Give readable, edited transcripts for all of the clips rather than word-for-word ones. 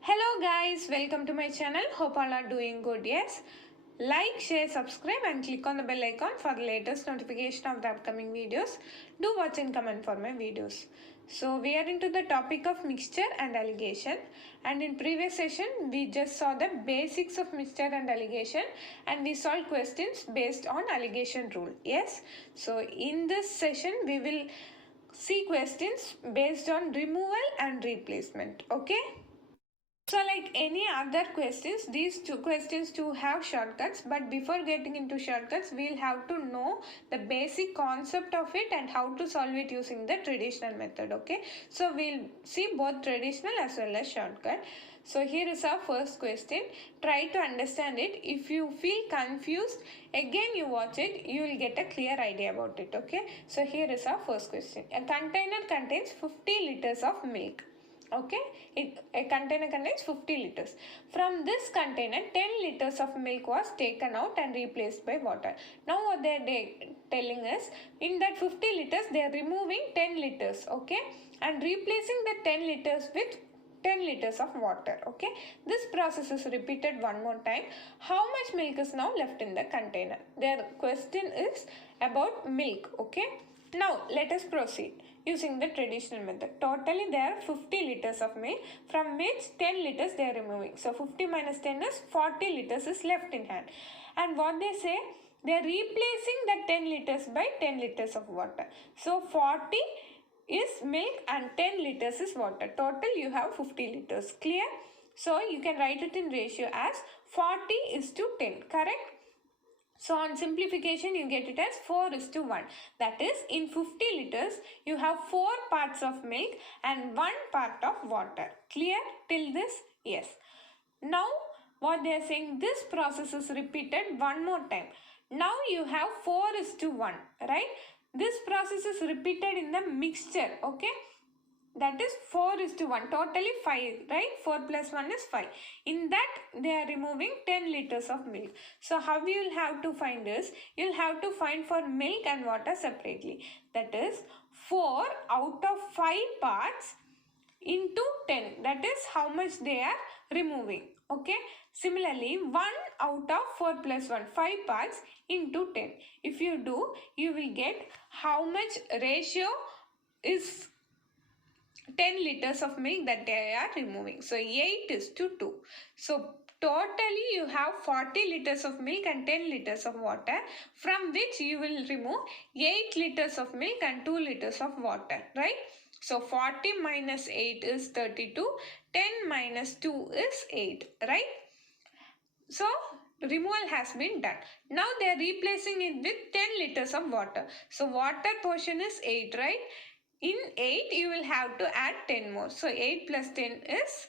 Hello guys, welcome to my channel. Hope all are doing good. Yes, like, share, subscribe and click on the bell icon for the latest notification of the upcoming videos. Do watch and comment for my videos. So we are into the topic of mixture and alligation, and in previous session we just saw the basics of mixture and alligation and we solved questions based on alligation rule. Yes, so in this session we will see questions based on removal and replacement. Okay. So like any other questions, these two questions too have shortcuts, but before getting into shortcuts, we'll have to know the basic concept of it and how to solve it using the traditional method, okay? So we'll see both traditional as well as shortcut. So here is our first question. Try to understand it. If you feel confused, again you watch it, you will get a clear idea about it, okay? So here is our first question. A container contains 50 liters of milk. Okay, a container contains 50 liters. From this container, 10 liters of milk was taken out and replaced by water. Now what they are telling us, in that 50 liters, they are removing 10 liters, okay, and replacing the 10 liters with 10 liters of water, okay. This process is repeated one more time. How much milk is now left in the container? Their question is about milk, okay. Now let us proceed using the traditional method. Totally there are 50 liters of milk, from which 10 liters they are removing. So 50 minus 10 is 40 liters is left in hand. And what they say, they are replacing the 10 liters by 10 liters of water. So 40 is milk and 10 liters is water. Total you have 50 liters. Clear? So you can write it in ratio as 40 is to 10. Correct? So on simplification you get it as 4 is to 1. That is, in 50 liters you have 4 parts of milk and 1 part of water. Clear till this? Yes. Now what they are saying, this process is repeated one more time. Now you have 4 is to 1, right? This process is repeated in the mixture, okay? That is 4 is to 1, totally 5, right? 4 plus 1 is 5. In that they are removing 10 liters of milk. So how you will have to find is, you will have to find for milk and water separately. That is 4 out of 5 parts into 10. That is how much they are removing. Okay. Similarly, 1 out of 4 plus 1, 5 parts into 10. If you do, you will get how much ratio is 10 liters of milk that they are removing. So 8 is to 2. So totally you have 40 liters of milk and 10 liters of water, from which you will remove 8 liters of milk and 2 liters of water, right? So 40 minus 8 is 32, 10 minus 2 is 8, right? So removal has been done. Now they are replacing it with 10 liters of water. So water portion is 8, right? In 8 you will have to add 10 more. So 8 plus 10 is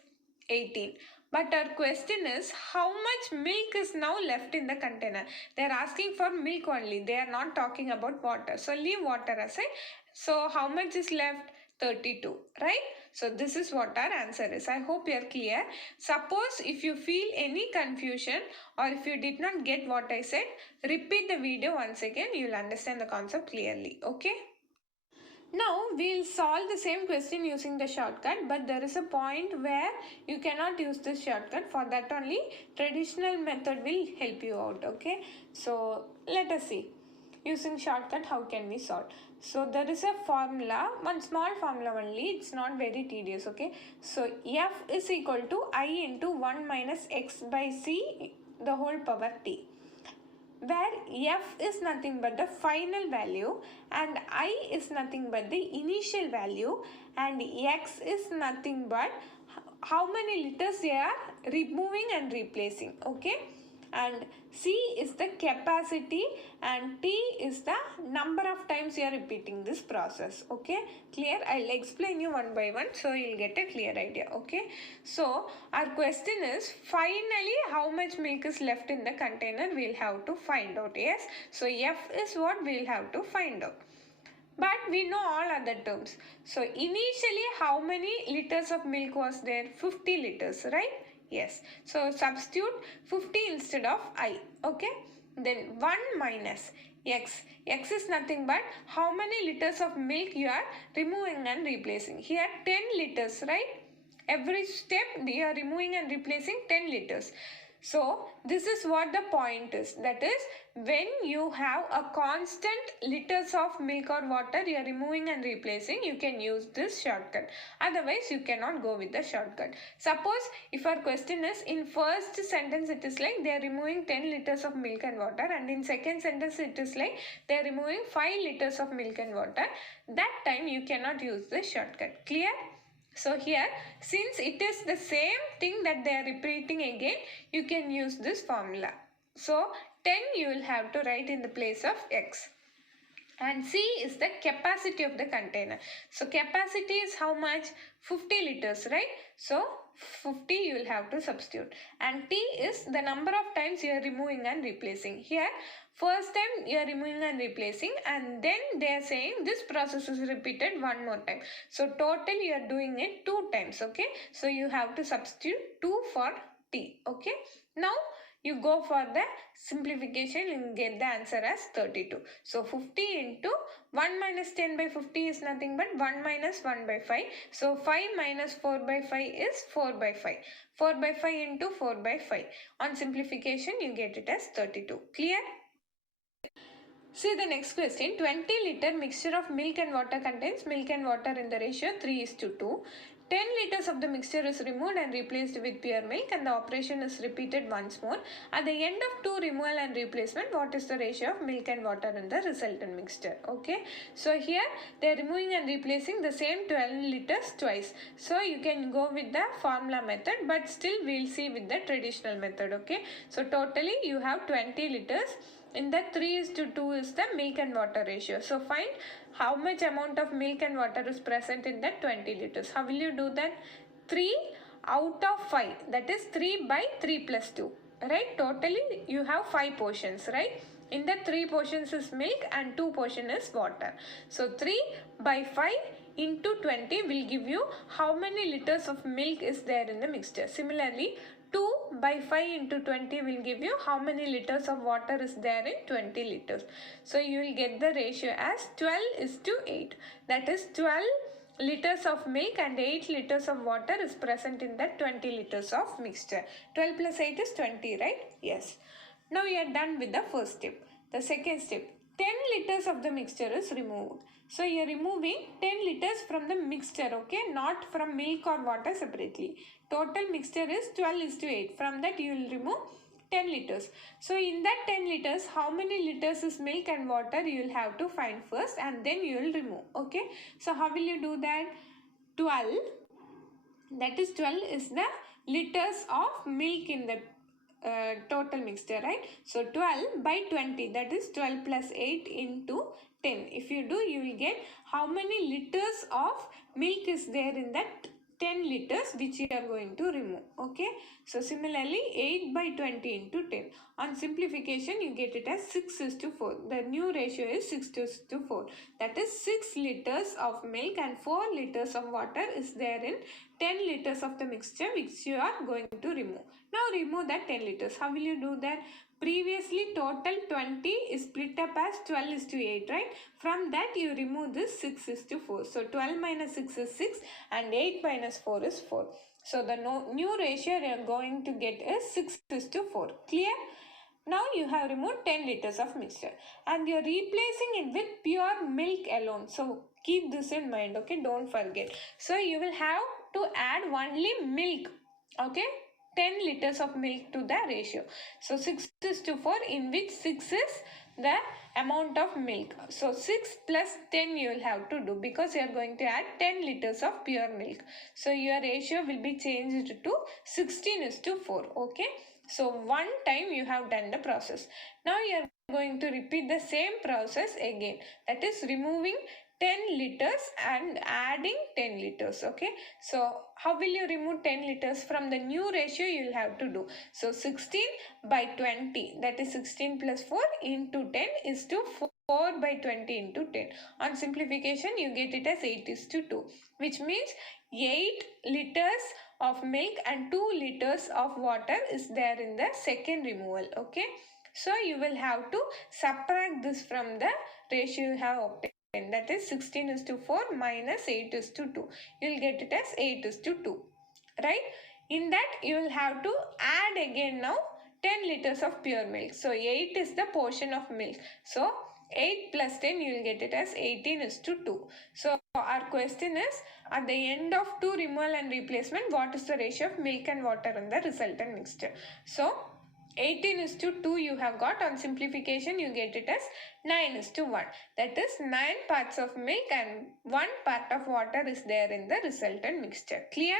18. But our question is, how much milk is now left in the container? They are asking for milk only. They are not talking about water. So leave water aside. So how much is left? 32, right? So this is what our answer is. I hope you are clear. Suppose if you feel any confusion or if you did not get what I said, repeat the video once again. You will understand the concept clearly. Okay? Now we'll solve the same question using the shortcut, but there is a point where you cannot use this shortcut. For that only traditional method will help you out. Okay, so let us see using shortcut how can we solve. So there is a formula, one small formula only, it's not very tedious. Okay, so f is equal to I into 1 minus x by c the whole power t, where f is nothing but the final value and I is nothing but the initial value and x is nothing but how many liters they are removing and replacing. Okay, and c is the capacity and t is the number of times you are repeating this process. Okay, clear? I'll explain you one by one so you'll get a clear idea. Okay, so our question is, finally how much milk is left in the container we'll have to find out. Yes, so f is what we'll have to find out, but we know all other terms. So initially how many liters of milk was there? 50 liters, right? Yes, so substitute 50 instead of I. Okay, then 1 minus x. X is nothing but how many liters of milk you are removing and replacing. Here 10 liters, right? every step we are removing and replacing 10 liters. So this is what the point is. That is, when you have a constant liters of milk or water you are removing and replacing, you can use this shortcut. Otherwise, you cannot go with the shortcut. Suppose if our question is in first sentence it is like they are removing 10 liters of milk and water, and in second sentence it is like they are removing 5 liters of milk and water. That time you cannot use the shortcut. Clear? So here, since it is the same thing that they are repeating again, you can use this formula. So 10 you will have to write in the place of x. And C is the capacity of the container. So capacity is how much? 50 liters, right? So 50 you will have to substitute. And T is the number of times you are removing and replacing. Here, first time you are removing and replacing, and then they are saying this process is repeated one more time. So total you are doing it 2 times, okay? So you have to substitute 2 for T, okay? Now you go for the simplification, you get the answer as 32. So 50 into 1 minus 10 by 50 is nothing but 1 minus 1 by 5. So 5 minus 4 by 5 is 4 by 5. 4 by 5 into 4 by 5. On simplification, you get it as 32. Clear? See the next question. 20-liter mixture of milk and water contains milk and water in the ratio 3:2. 10 liters of the mixture is removed and replaced with pure milk, and the operation is repeated once more. At the end of 2 removal and replacement, what is the ratio of milk and water in the resultant mixture? Okay. So here they are removing and replacing the same 12 liters twice. So you can go with the formula method, but still we will see with the traditional method. Okay. So totally you have 20 liters. In that 3:2 is the milk and water ratio. So find how much amount of milk and water is present in that 20 liters. How will you do that? 3 out of 5. That is 3 by 3 plus 2. Right? Totally you have 5 portions. Right? In that 3 portions is milk and 2 portion is water. So 3 by 5 into 20 will give you how many liters of milk is there in the mixture. Similarly, 2 by 5 into 20 will give you how many liters of water is there in 20 liters. So you will get the ratio as 12:8. That is 12 liters of milk and 8 liters of water is present in that 20 liters of mixture. 12 plus 8 is 20, right? Yes. Now we are done with the first step. The second step, 10 liters of the mixture is removed. So you are removing 10 liters from the mixture, okay, not from milk or water separately. Total mixture is 12:8. From that you will remove 10 liters. So in that 10 liters, how many liters is milk and water you will have to find first, and then you will remove, okay. So how will you do that? 12, that is 12 is the liters of milk in the total mixture, right? So 12 by 20, that is 12 plus 8 into 10. If you do, you will get how many liters of milk is there in that 10 liters which you are going to remove, okay. So similarly 8 by 20 into 10. On simplification you get it as 6:4. The new ratio is 6:4. That is 6 liters of milk and 4 liters of water is there in 10 liters of the mixture which you are going to remove. Now remove that 10 liters. How will you do that? Previously total 20 is split up as 12:8, right? From that you remove this 6:4. So 12 minus 6 is 6 and 8 minus 4 is 4. So the new ratio you are going to get is 6:4. Clear? Now you have removed 10 liters of mixture and you are replacing it with pure milk alone. So keep this in mind, okay? Don't forget. So you will have to add only milk, okay? 10 liters of milk to the ratio. So 6:4, in which 6 is the amount of milk. So 6 plus 10 you will have to do because you are going to add 10 liters of pure milk. So your ratio will be changed to 16:4, okay? So one time you have done the process. Now you are going to repeat the same process again. That is removing 10 liters and adding 10 liters, okay. So how will you remove 10 liters? From the new ratio you will have to do. So 16 by 20, that is 16 plus 4 into 10 is to 4 by 20 into 10. On simplification you get it as 8:2, which means 8 liters of milk and 2 liters of water is there in the second removal, okay. So you will have to subtract this from the ratio you have obtained. That is 16:4 minus 8:2. You will get it as 8:2. right? In that you will have to add again now 10 liters of pure milk. So 8 is the portion of milk. So 8 plus 10 you will get it as 18 is to 2. So our question is, at the end of 2 removal and replacement, what is the ratio of milk and water in the resultant mixture? So 18 is to 2 you have got. On simplification you get it as 9 is to 1. That is 9 parts of milk and 1 part of water is there in the resultant mixture. Clear?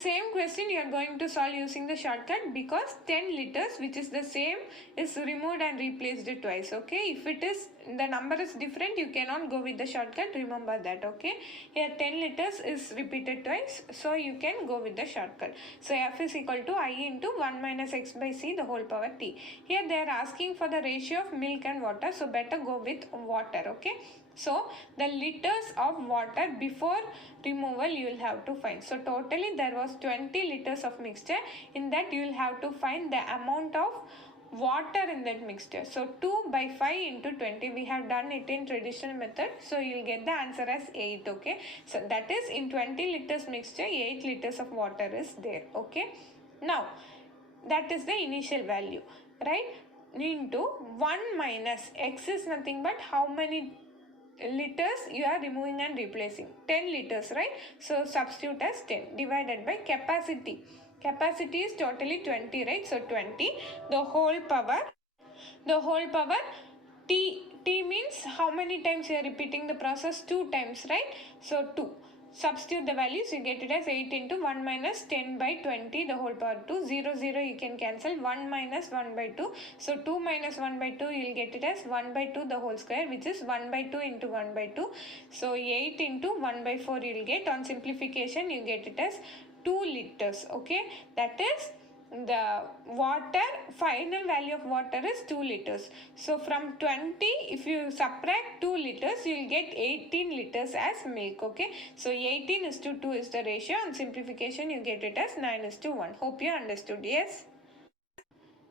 Same question you are going to solve using the shortcut, because 10 liters, which is the same, is removed and replaced twice. Okay, if it is the number is different, you cannot go with the shortcut, remember that. Okay, here 10 liters is repeated twice, so you can go with the shortcut. So F is equal to I into 1 minus x by c the whole power t. Here they are asking for the ratio of milk and water, so better go with water. Okay, so the liters of water before removal you will have to find. So totally there was 20 liters of mixture. In that you will have to find the amount of water in that mixture. So 2 by 5 into 20, we have done it in traditional method. So you will get the answer as 8. Okay, so that is in 20 liters mixture 8 liters of water is there. Okay, now that is the initial value, right? Into 1 minus x is nothing but how many liters you are removing and replacing. 10 liters, right? So substitute as 10 divided by capacity. Capacity is totally 20, right? So 20 the whole power t means how many times you are repeating the process? 2 times, right? So 2. Substitute the values, you get it as 8 into 1 minus 10 by 20 the whole power 2. 0, 0 you can cancel. 1 minus 1 by 2. So 2 minus 1 by 2 you will get it as 1 by 2 the whole square, which is 1 by 2 into 1 by 2. So 8 into 1 by 4 you will get. On simplification you get it as 2 liters. Okay, that is the water, final value of water is 2 liters. So from 20, if you subtract 2 liters, you will get 18 liters as milk. Okay, so 18 is to 2 is the ratio. On simplification, you get it as 9 is to 1. Hope you understood. Yes.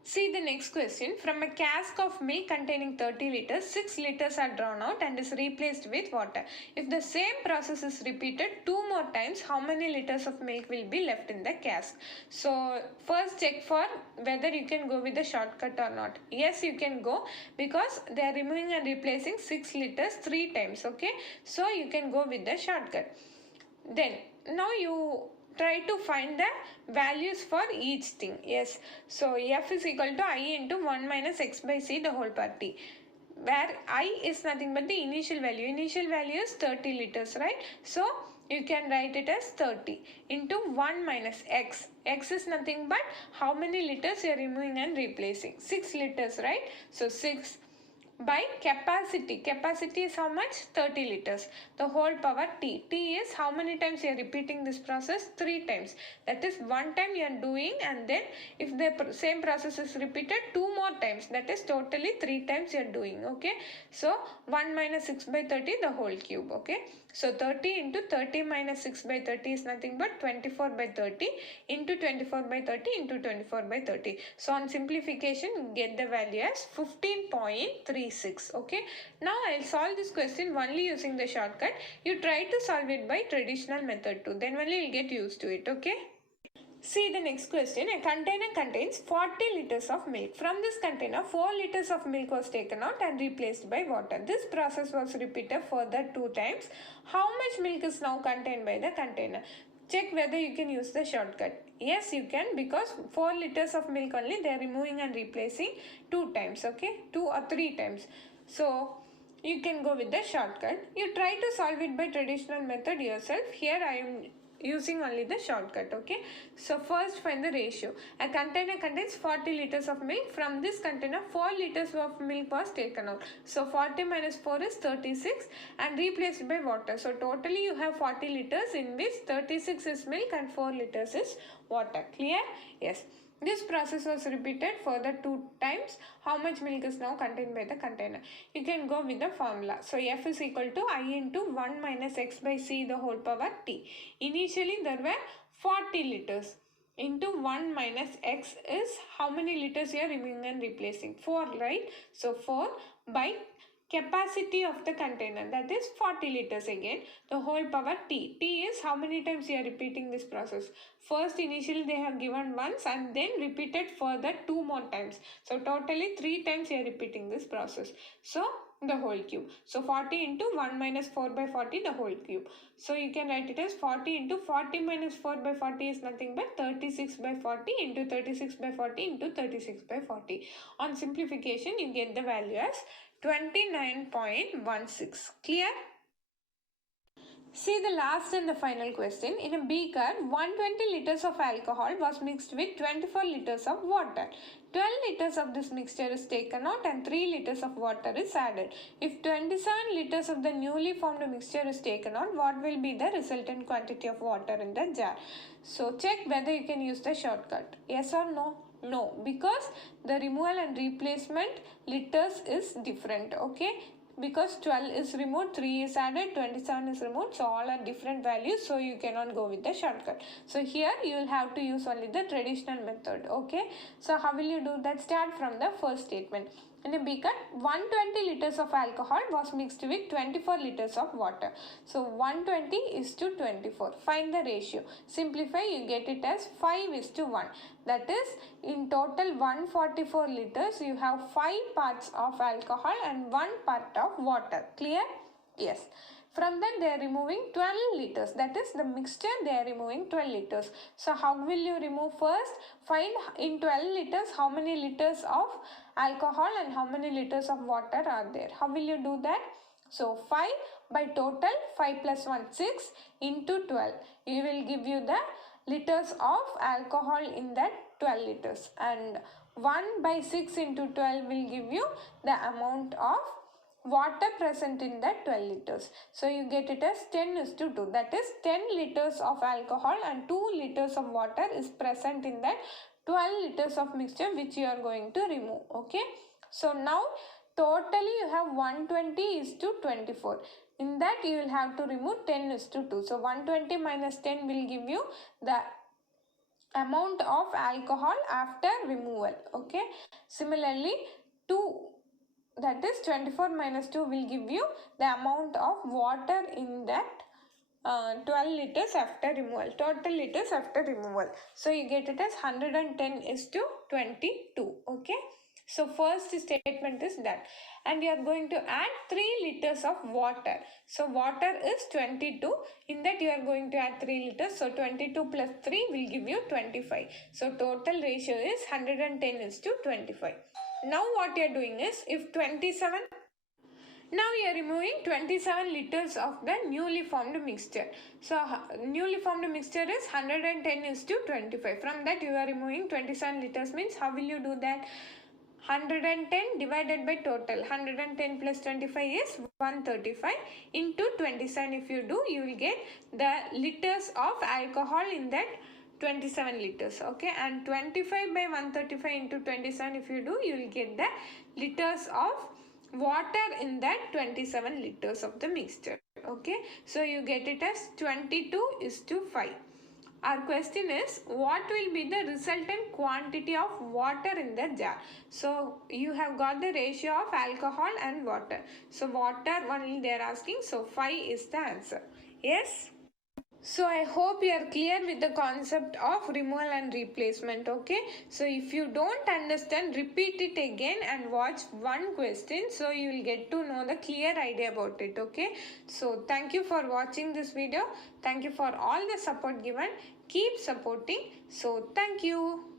See the next question. From a cask of milk containing 30 liters, 6 liters are drawn out and is replaced with water. If the same process is repeated 2 more times, how many liters of milk will be left in the cask? So first check for whether you can go with the shortcut or not. Yes, you can go, because they are removing and replacing 6 liters 3 times. Okay, so you can go with the shortcut. Then now you try to find the values for each thing. Yes, so F is equal to I into 1 minus x by c the whole power t, where I is nothing but the initial value. Initial value is 30 liters, right? So you can write it as 30 into 1 minus x. X is nothing but how many liters you are removing and replacing. 6 liters, right? So 6 by capacity. Capacity is how much? 30 liters. The whole power t. T is how many times you are repeating this process? 3 times. That is 1 time you are doing, and then if the same process is repeated 2 more times, that is totally 3 times you are doing. Okay, so 1 minus 6 by 30 the whole cube. Okay, so 30 into 30 minus 6 by 30 is nothing but 24 by 30 into 24 by 30 into 24 by 30. So on simplification, get the value as 15.36. Okay, now I'll solve this question only using the shortcut. You try to solve it by traditional method too, then only you'll get used to it. Okay, see the next question. A container contains 40 liters of milk. From this container, 4 liters of milk was taken out and replaced by water. This process was repeated further 2 times. How much milk is now contained by the container? Check whether you can use the shortcut. Yes, you can, because 4 liters of milk only they are removing and replacing 2 times. Okay, 2 or 3 times. So you can go with the shortcut. You try to solve it by traditional method yourself. Here I am using only the shortcut. Okay, so first find the ratio. A container contains 40 liters of milk. From this container 4 liters of milk was taken out. So 40 minus 4 is 36 and replaced by water. So totally you have 40 liters, in which 36 is milk and 4 liters is water. Clear? Yes. This process was repeated further 2 times. How much milk is now contained by the container? You can go with the formula. So F is equal to I into 1 minus x by c the whole power t. Initially there were 40 liters into 1 minus x is how many liters you are removing and replacing? 4, right? So 4 by capacity of the container, that is 40 liters again, the whole power T. T is how many times you are repeating this process. First initially they have given once and then repeated further 2 more times. So totally 3 times you are repeating this process. So the whole cube. So 40 into 1 minus 4 by 40 the whole cube. So you can write it as 40 into 40 minus 4 by 40 is nothing but 36 by 40 into 36 by 40 into 36 by 40. On simplification you get the value as 29.16. Clear? See the last and the final question. In a beaker, 120 liters of alcohol was mixed with 24 liters of water. 12 liters of this mixture is taken out and 3 liters of water is added. If 27 liters of the newly formed mixture is taken out, what will be the resultant quantity of water in the jar? So check whether you can use the shortcut. Yes or no? No, because the removal and replacement liters is different, okay? Because 12 is removed, 3 is added, 27 is removed, so all are different values, so you cannot go with the shortcut. So here you will have to use only the traditional method, okay? So how will you do that? Start from the first statement. In a beaker, 120 liters of alcohol was mixed with 24 liters of water. So 120 is to 24. Find the ratio. Simplify, you get it as 5 is to 1. That is, in total 144 liters, you have 5 parts of alcohol and 1 part of water. Clear? Yes. From that they are removing 12 liters. That is the mixture they are removing 12 liters. So how will you remove first? Find in 12 liters how many liters of alcohol and how many liters of water are there. How will you do that? So 5 by total 5 plus 1 6 into 12. You will give you the liters of alcohol in that 12 liters and 1 by 6 into 12 will give you the amount of water present in that 12 liters. So you get it as 10 is to 2. That is 10 liters of alcohol and 2 liters of water is present in that 12 liters of mixture which you are going to remove. Okay. So now totally you have 120 is to 24. In that you will have to remove 10 is to 2. So 120 minus 10 will give you the amount of alcohol after removal. Okay. Similarly 2, that is 24 minus 2 will give you the amount of water in that 12 liters after removal, total liters after removal. So you get it as 110 is to 22. Okay. So first statement is that, and you are going to add 3 liters of water. So water is 22. In that you are going to add 3 liters. So 22 plus 3 will give you 25. So total ratio is 110 is to 25. Now what you are doing is, if 27, now you are removing 27 liters of the newly formed mixture. So newly formed mixture is 110 is to 25. From that you are removing 27 liters means how will you do that? 110 divided by total. 110 plus 25 is 135 into 27. If you do, you will get the liters of alcohol in that 27 liters. Okay, and 25 by 135 into 27 if you do, you will get the liters of water in that 27 liters of the mixture. Okay, so you get it as 22 is to 5. Our question is, what will be the resultant quantity of water in the jar? So you have got the ratio of alcohol and water. So water only they are asking. So 5 is the answer. Yes. So I hope you are clear with the concept of removal and replacement. Okay. So if you don't understand, repeat it again and watch one question. So you will get to know the clear idea about it. Okay. So thank you for watching this video. Thank you for all the support given. Keep supporting. So thank you.